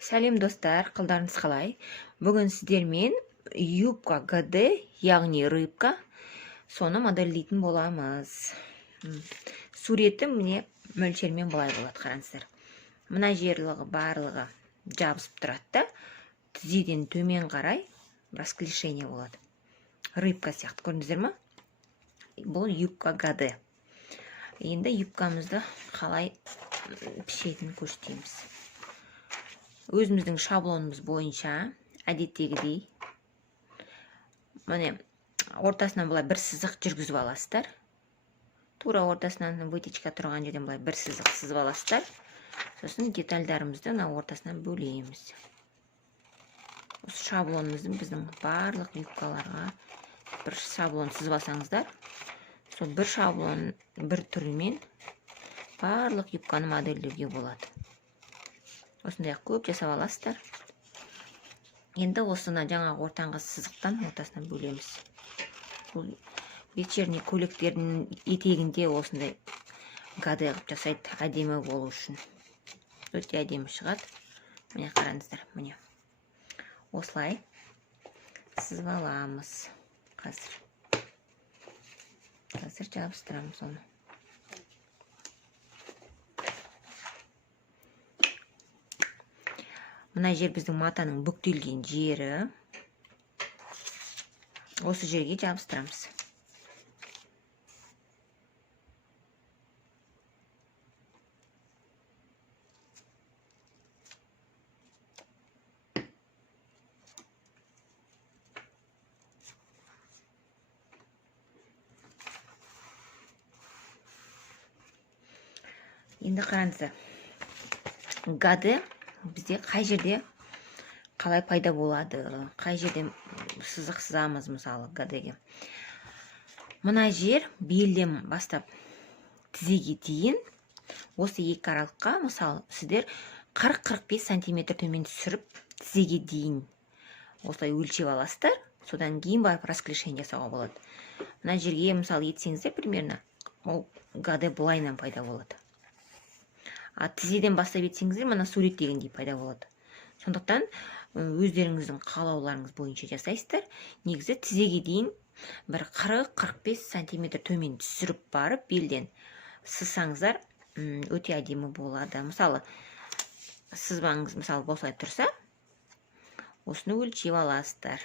Сәлем достар, қалдарыңыз қалай? Бүгін сіздермен юбка ГД, яғни рыбка, соны модельдейтін боламыз. Суреті міне мөлшермен былай болады, қараңыздар. Мына жерлігі барлығы жабысып тұрады да, тізеден төмен қарай расклешение болады. Рыбка сияқты, көрдіңіздер ме? Бұл юбка ГД. Енді юбкамызды қалай пішетінін көрсетеміз. Өзіміздің шаблонымыз бойынша әдеттегідей міне ортасынан былай бір сызық жүргізіп аласыздар. Тура ортасынан вытечка тұрған жерден былай бір сызық сызып аласыздар. Сосын детальдарымызды мына ортасынан бөлеміз. Осы шаблонымыздың біздің барлық юбкаларға бір шаблон сызып алсаңыздар, сол бір шаблон бір түрімен барлық юбканы модельдеуге болады. Осындай көп жасап аласыздар. Енді осыны жаңағы ортаңғы сызықтан ортасынан бөлеміз. Бұл вечерний көйлектердің етегінде осындай гаде қылып жасайды, әдемі болу үшін. Өте әдемі шығады. Міне қараңыздар, міне. Осылай сызып аламыз. Қазір жабыстырамыз оны. Мына жер біздің матаның бүктелген жері. Осы жерге жабыстырамыз. Енді қараңыздар. Гаде бізде қай жерде қалай пайда болады, қай жерде сызық сызамыз мысалы гадеге. Мына жер белден бастап тізеге дейін осы екі аралыққа мысалы сіздер 40-45 сантиметр төмен түсіріп тізеге дейін осылай өлшеп аласыздар. Содан кейін барып расклешение жасауға болады. Мына жерге мысалы етсеңіздер примерно ол гаде былайынан пайда болады. Тізеден бастап етсеңіздер, мына суреттегендей пайда болады. Сондықтан өздеріңіздің қалауларыңыз бойынша жасайсыздар. Негізі тізеге дейін бір 40-45 сантиметр төмен түсіріп барып белден сызсаңыздар өте әдемі болады. Мысалы, сызбаңыз мысалы осылай тұрса, осыны өлшеп аласыздар.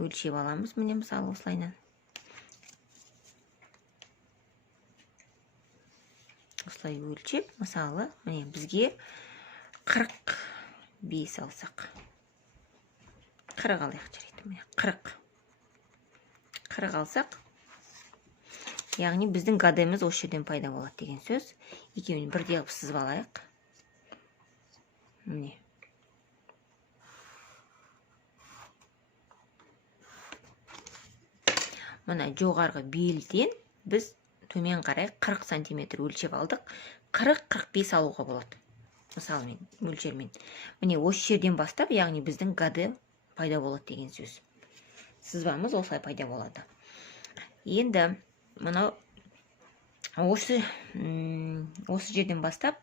Өлшеп аламыз, міне мысалы осылайнан. Осылай өлшеп, мысалы, міне бізге 45 алсақ. 40 алайық жарайды, міне 40 алсақ, яғни біздің гадеміз осы жерден пайда болады деген сөз. Екеуін бірдей қылып сызып алайық. Міне. Мына жоғарғы белден біз төмен қарай 40 сантиметр өлшеп алдық. 40-45 алуға болады. Мысалы мөлшермен. Міне осы жерден бастап, яғни біздің гаде пайда болады деген сөз. Сызбамыз осылай пайда болады. Енді мынау осы жерден бастап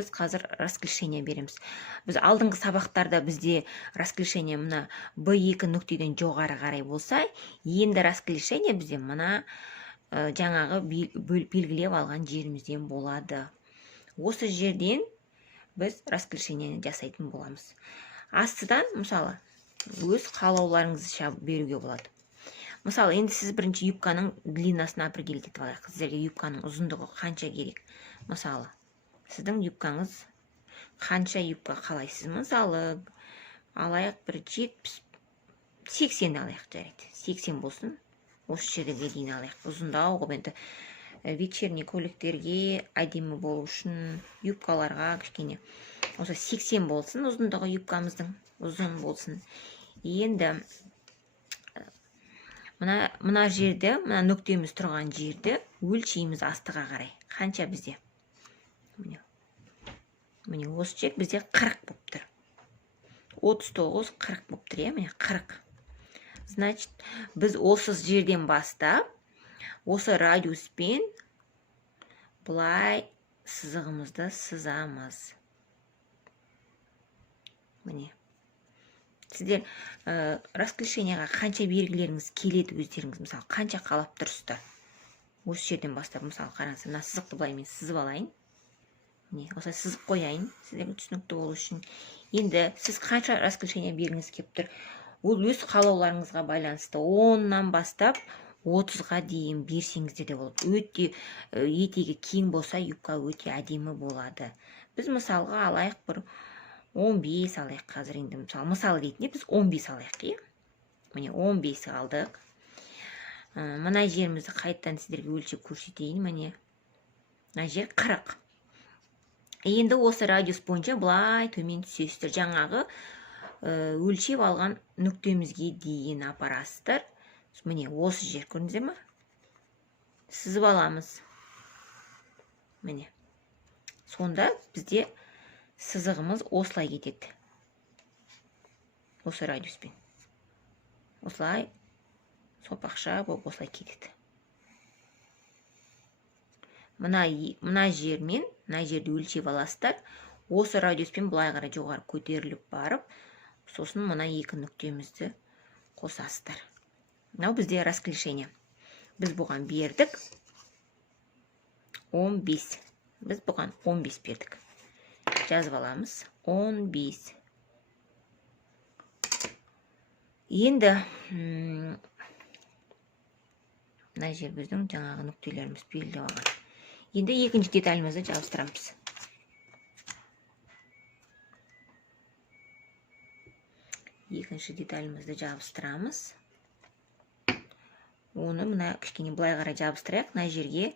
біз қазір расклешение береміз. Біз алдыңғы сабақтарда бізде расклешение мына B2 нүктеден жоғары қарай болса, енді расклешение бізде мына жаңағы белгілеп алған жерімізден болады. Осы жерден біз расклешение жасайтын боламыз. Астыдан, мысалы, өз қалауларыңызды беруге болады. Мысалы, енді сіз бірінші юбканың длинасын определить етіп алайық. Сіздерге юбканың ұзындығы қанша керек? Мысалы, сіздің юбкаңыз қанша юбка қалайсыз? Мысалы, алайық бір 80 алайық жарайды. 80 болсын. Осы жерге дейін алайық. Ұзындау қылып енді вечерний көйлектерге әдемі болу үшін юбкаларға кішкене осы 80 болсын, ұзындығы юбкамыздың ұзын болсын. Енді мына жерді, мына нүктеміз тұрған жерді өлшейміз астыға қарай. Қанша бізде? Міне осы жер бізде 40 болып тұр. 39-40 болып тұр, міне 40. Значит, біз осы жерден бастап, осы радиуспен бұлай сызығымызды сызамыз. Міне. Сіздер расклешенияға қанша белгілеріңіз келеді өздеріңіз, мысалы, қанша қалап тұрсыздар. Осы жерден бастап, мысалы, қараңыз, мына сызықты былай мен сызып алайын. Міне, осылай сызып қояйын, сіздерге түсінікті болу үшін. Енді сіз қанша расклешения бергіңіз келіп тұр, ол өз қалауларыңызға байланысты 10-нан бастап 30-ға дейін берсеңіздер де болады. Өте етегі кең болса, юбка өте әдемі болады. Біз мысалға алайық, бір 15 алайық қазір. Енді мысалы ретінде біз 15 алайық. Міне 15 алдық. Мына жерімізді қайттан сіздерге өлшеп көрсетейін. Міне мына жер 40. Енді осы радиус бойынша былай төмен түсесіздер. Жаңағы өлшеп алған нүктемізге дейін апарасыздар. Міне осы жер көрдіңіздер ме? Сызып аламыз. Міне. Сонда бізде сызығымыз осылай кетеді. Осы радиуспен. Осылай сопақша болып осылай кетеді. Мына жермен, мына жерді өлшеп аласыздар. Осы радиуспен былай қарай жоғары көтеріліп барып, сосын мына екі нүктемізді қосасыздар. Мынау бізде расклешение. Біз бұған бердік 15. Біз бұған 15 бердік. Жазып аламыз 15. Енді мына жер біздің жаңағы нүктелеріміз белгілеп алған. Енді екінші деталімізді жабыстырамыз. Екінші деталімізді жабыстырамыз. Оны мына кішкене былай қарай жабыстырайық. Мына жерге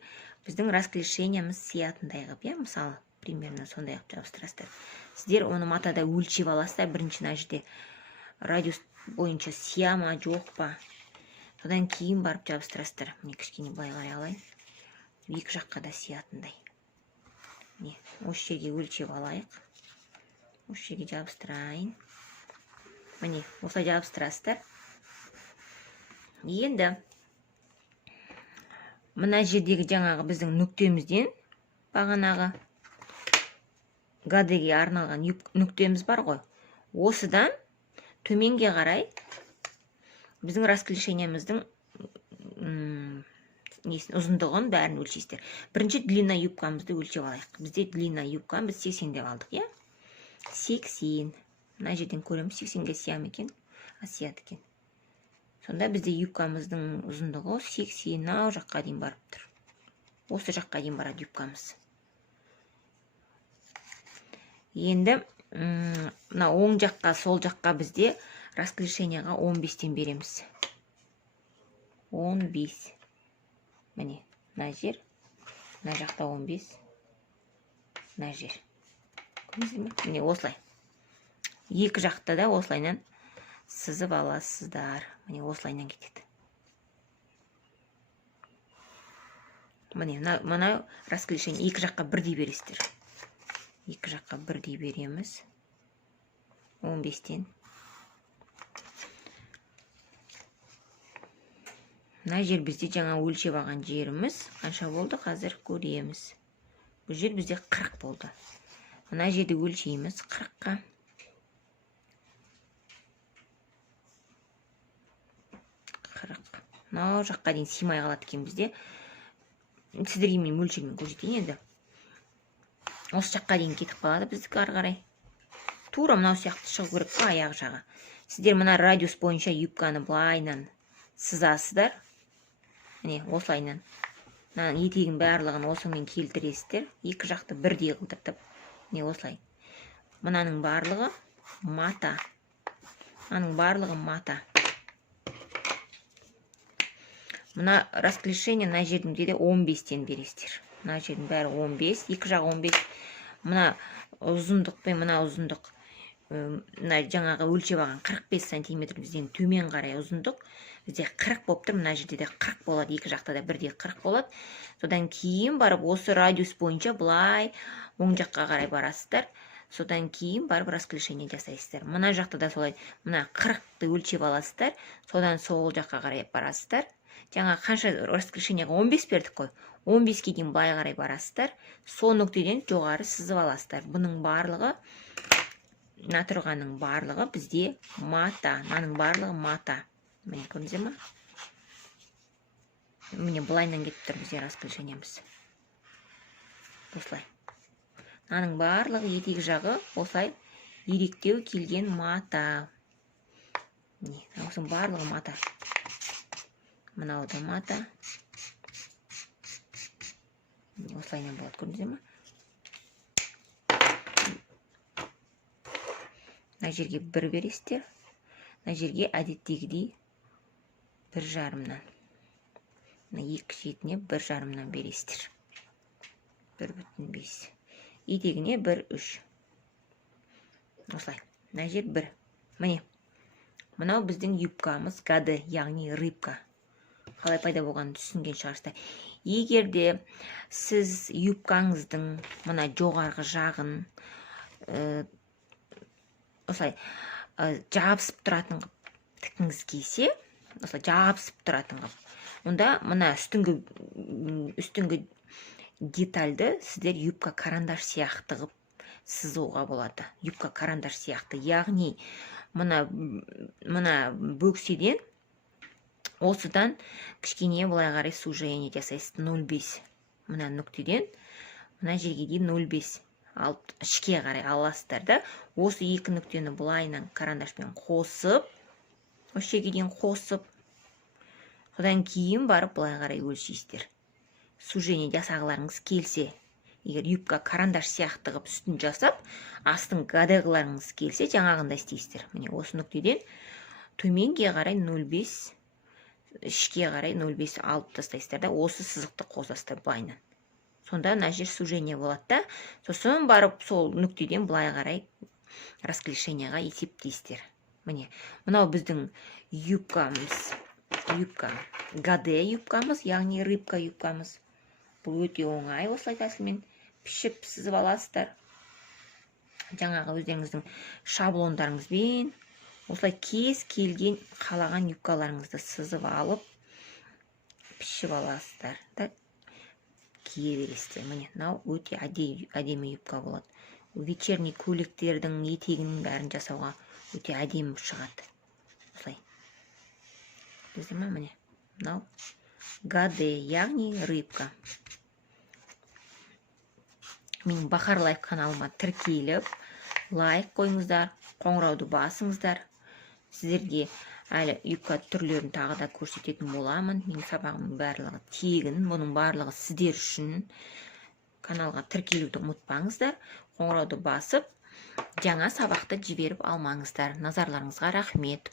біздің расклешениямыз сиятындай қылып, мысалы, примерно сондай қылып жабыстырасыздар. Сіздер оны матада өлшеп аласыздар. Бірінші мына жерде радиус бойынша сия ма, жоқ па. Содан кейін барып жабыстырасыздар. Міне кішкене былай қарай алайын. Екі жаққа да сиятындай. Міне, осы жерге өлшеп алайық. Осы жерге жабыстырайын. Міне, осылай жабыстырасыздар. Енді мына жердегі жаңағы біздің нүктемізден бағанағы гадеге арналған нүктеміз бар ғой. Осыдан төменге қарай біздің расклешениямыздың ұзындығын бәрін өлшейсіздер. Бірінші длина юбкамызды өлшеп алайық. Бізде длина юбка біз 80 деп алдық, 80. Мына жерден көреміз, 80-ге сиям екен, сияды екен. Сонда бізде юбкамыздың ұзындығы 80, ау жаққа дейін барып тұр. Осы жаққа дейін барады юбкамыз. Енді мына оң жаққа, сол жаққа бізде расклешенияға 15-тен береміз. 15. Міне, мына жер, мына жақта 15, мына жер. Міне осылай. Екі жақта да осылайнан сызып аласыздар. Міне осылайнан кетеді. Міне, мына расклешение екі жаққа бірдей бересіздер. Екі жаққа бірдей береміз. 15-тен. Мына жер бізде жаңа өлшеп алған жеріміз қанша болды, қазір көреміз. Бұл жер бізде 40 болды. Мына жерді өлшейміз 40-қа. 40. Мынау жаққа дейін симай қалады екен бізде. Сіздерге мен мөлшермен көрсетейін енді. Осы жаққа дейін кетіп қалады біздікі ары қарай. Тура мынау сияқты шығу керек па аяқ жағы. Сіздер мына радиус бойынша юбканы былайнан сызасыздар. Міне осылайнан. Етегін барлығын осымен келтіресіздер. Екі жақты бірдей қылдыртып. Міне осылай. Мынаның барлығы мата. Мынаның барлығы мата. Мына расклешение мына жердің де 15-тен бересіздер. Мына жердің бәрі 15, екі жағы 15. Мына ұзындық пен мына ұзындық, мына жаңағы өлшеп алған 45 сантиметр бізден төмен қарай ұзындық. Бізде 40 болып тұр, мына жерде де 40 болады, екі жақта да бірде 40 болады. Содан кейін барып осы радиус бойынша былай оң жаққа қарай барасыздар. Содан кейін барып расклешение жасайсыздар. Мына жақта да солай, мына 40-ты өлшеп аласыздар. Содан сол жаққа қарай барасыздар. Жаңа қанша расклешениеға 15 бердік қой. 15-ке дейін былай қарай барасыздар. Сол нүктеден жоғары сызып аласыздар. Бұның барлығы, мына тұрғанның барлығы бізде мата. Мынаның барлығы мата. Міне көрдіңіздер ме? Міне былайынан кетіп тұр бізде распределениеміз. Осылай. Мынаның барлығы етегі жағы осылай иректеу келген мата. Міне, осының барлығы мата. Мынау да мата. Осылайынан болады, көрдіңіздер ме? Мына жерге 1 бересіздер. Мына жерге әдеттегідей 1,5-нан. Мына екі шетіне 1,5-нан бересіздер. 1,5. Етегіне 1, 3. Осылай. Мына жер 1. Міне. Мынау біздің юбкамыз, гады, яғни рыбка. Қалай пайда болғанын түсінген шығарсыздар. Егерде сіз юбкаңыздың мына жоғарғы жағын осылай жабысып тұратын тікіңіз келсе, осылай жабысып тұратын қып, онда мына үстіңгі детальды сіздер юбка карандаш сияқты қып сызуға болады. Юбка карандаш сияқты. Яғни мына бөкседен осыдан кішкене былай қарай сужение жасайсыз 0,5. Мына нүктеден мына жерге дейін 0,5 алып ішке қарай аласыздар да, осы екі нүктені былайынан карандашпен қосып, осы жерге дейін қосып, содан кейін барып былай қарай өлшейсіздер. Сужение жасағыларыңыз келсе, егер юбка карандаш сияқты қып үстін жасап, астын гадағыларыңыз келсе, жаңағында істейсіздер. Міне осы нүктеден төменге қарай 0,5, ішке қарай 0,5 алып тастайсыздар да, осы сызықты қосасыздар былайынан. Сонда мына жер сужение болады да, сосын барып сол нүктеден былай қарай расклешенияға есептейсіздер. Міне, мынау біздің юбкамыз, гаде юбкамыз, яғни рыбка юбкамыз. Бұл өте оңай, осылай тәсілмен пішіп сызып аласыздар. Жаңағы өздеріңіздің шаблондарыңызбен осылай кез келген қалаған юбкаларыңызды сызып алып пішіп аласыздар да кие бересіздер. Міне, мынау өте әдемі юбка болады. Вечерний көйлектердің етегінің бәрін жасауға өте әдемі шығады. Осылай. Бізде ме, міне, мынау гаде, яғни рыбка. Менің Бахар Лайф каналыма тіркеліп, лайк қойыңыздар, қоңырауды басыңыздар. Сіздерге әлі юбка түрлерін тағы да көрсететін боламын. Менің сабағымның барлығы тегін, бұның барлығы сіздер үшін. Каналға тіркелуді ұмытпаңыздар, қоңырауды басып, жаңа сабақты жіберіп алмаңыздар. Назарларыңызға рахмет.